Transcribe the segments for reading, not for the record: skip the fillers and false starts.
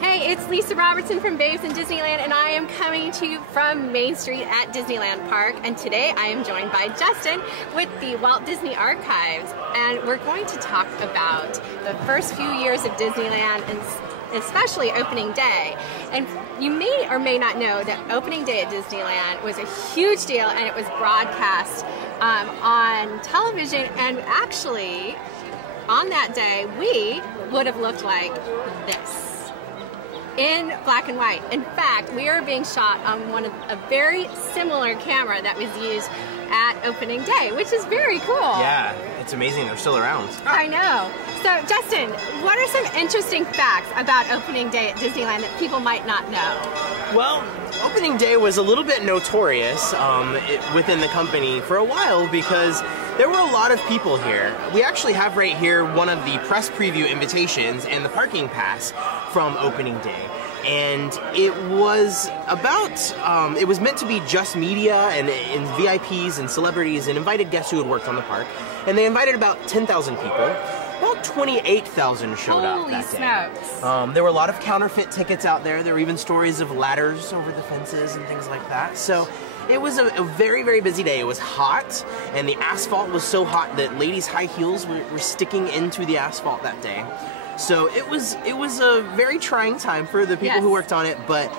Hey, it's Lisa Robertson from Babes in Disneyland, and I am coming to you from Main Street at Disneyland Park. And today I am joined by Justin with the Walt Disney Archives, and we're going to talk about the first few years of Disneyland, and especially opening day. And you may or may not know that opening day at Disneyland was a huge deal, and it was broadcast on television, and actually on that day we would have looked like this. In black and white. In fact, we are being shot on a very similar camera that was used at opening day, which is very cool. Yeah, it's amazing they're still around. I know. So, Justin, what are some interesting facts about opening day at Disneyland that people might not know? Well, opening day was a little bit notorious within the company for a while because there were a lot of people here. We actually have right here one of the press preview invitations and the parking pass from opening day. And it was it was meant to be just media and VIPs and celebrities and invited guests who had worked on the park. And they invited about 10,000 people. About 28,000 showed up that day. Smokes. There were a lot of counterfeit tickets out there. There were even stories of ladders over the fences and things like that. So it was a very, very busy day. It was hot, and the asphalt was so hot that ladies' high heels were sticking into the asphalt that day. So it was a very trying time for the people who worked on it, but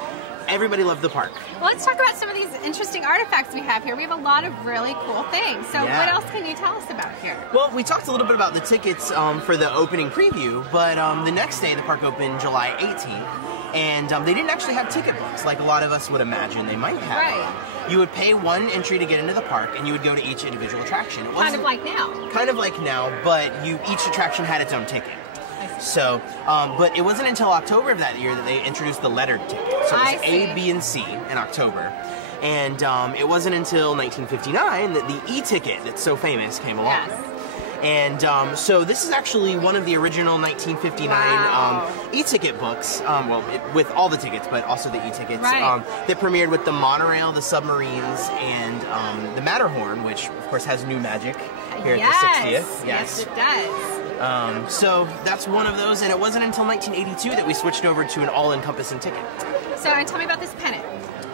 everybody loved the park. Well, let's talk about some of these interesting artifacts we have here. We have a lot of really cool things. So what else can you tell us about here? Well, we talked a little bit about the tickets for the opening preview, but the next day the park opened July 18th, and they didn't actually have ticket books like a lot of us would imagine they might have. Right. You would pay one entry to get into the park, and you would go to each individual attraction. It kind of like now. Kind of like now, but each attraction had its own ticket. So, but it wasn't until October of that year that they introduced the lettered ticket. So it was A, B, and C in October. And it wasn't until 1959 that the e-ticket that's so famous came along. Yes. And so this is actually one of the original 1959 e-ticket books, with all the tickets, but also the e-tickets, that premiered with the monorail, the submarines, and the Matterhorn, which of course has new magic here at the 60th. Yes, it does. So that's one of those, and it wasn't until 1982 that we switched over to an all-encompassing ticket. So tell me about this pennant.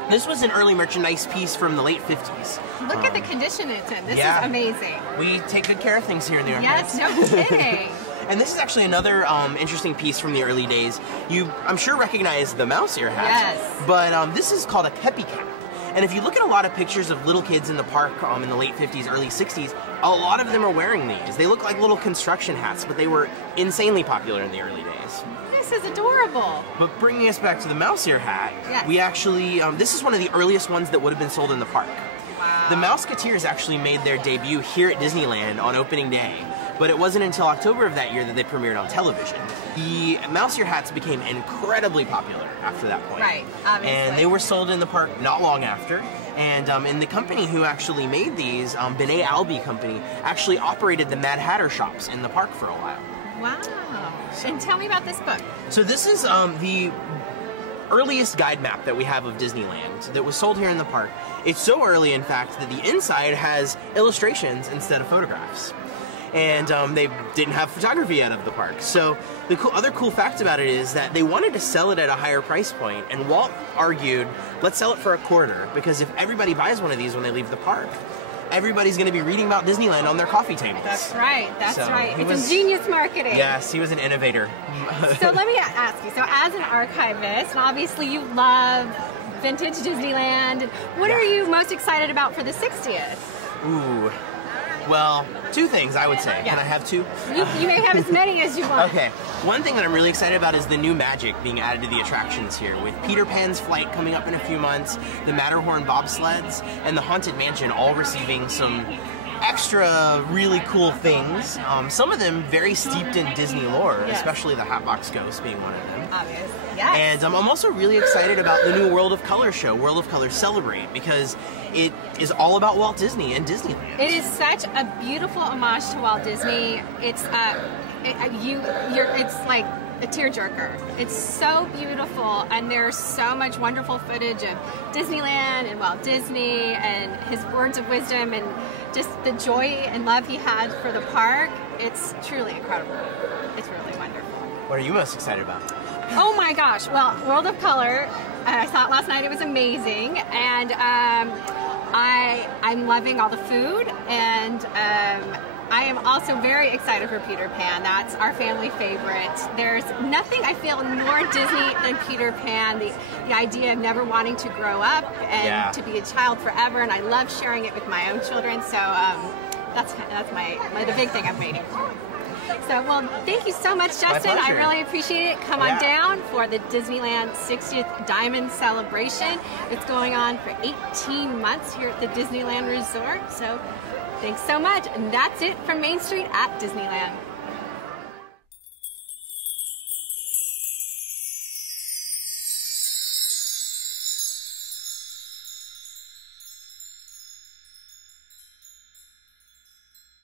This was an early merchandise piece from the late 50s. Look at the condition it's in. This is amazing. We take good care of things here in the Archives. Yes, no kidding. And this is actually another interesting piece from the early days. I'm sure recognize the mouse ear hat. Yes. But this is called a kepi cap. And if you look at a lot of pictures of little kids in the park in the late 50s, early 60s, a lot of them are wearing these. They look like little construction hats, but they were insanely popular in the early days. This is adorable. But bringing us back to the mouse ear hat, we actually, this is one of the earliest ones that would have been sold in the park. Wow. The Mouseketeers actually made their debut here at Disneyland on opening day, but it wasn't until October of that year that they premiered on television. The mouse ear hats became incredibly popular after that point. Right, obviously. And they were sold in the park not long after. And the company who actually made these, Benet Albi Company, actually operated the Mad Hatter shops in the park for a while. Wow. And tell me about this book. So this is the earliest guide map that we have of Disneyland that was sold here in the park. It's so early, in fact, that the inside has illustrations instead of photographs. And they didn't have photography out of the park. So the other cool fact about it is that they wanted to sell it at a higher price point, and Walt argued, let's sell it for $0.25, because if everybody buys one of these when they leave the park, everybody's going to be reading about Disneyland on their coffee tables. That's right, that's right. It's ingenious marketing. Yes, he was an innovator. So let me ask you, so as an archivist, and obviously you love vintage Disneyland, what are you most excited about for the 60th? Ooh. Well, two things, I would say. Can I have two? You may have as many as you want. Okay. One thing that I'm really excited about is the new magic being added to the attractions here, with Peter Pan's flight coming up in a few months, the Matterhorn bobsleds, and the Haunted Mansion all receiving some extra really cool things. Some of them very steeped in Disney lore, especially the Hatbox Ghost being one of them. Obviously, yes. And I'm also really excited about the new World of Color show, World of Color Celebrate, because it is all about Walt Disney and Disneyland. It is such a beautiful homage to Walt Disney. It's it's like a tearjerker. It's so beautiful, and there's so much wonderful footage of Disneyland and Walt Disney and his words of wisdom and just the joy and love he had for the park. It's truly incredible. It's really wonderful. What are you most excited about? Oh my gosh! Well, World of Color. I saw it last night. It was amazing, and I'm loving all the food, and I am also very excited for Peter Pan. That's our family favorite. There's nothing I feel more Disney than Peter Pan. The idea of never wanting to grow up and to be a child forever, and I love sharing it with my own children. So that's the big thing I'm waiting for. So, well, thank you so much, Justin. I really appreciate it. Come on down for the Disneyland 60th Diamond Celebration. It's going on for 18 months here at the Disneyland Resort. So, thanks so much. And that's it from Main Street at Disneyland.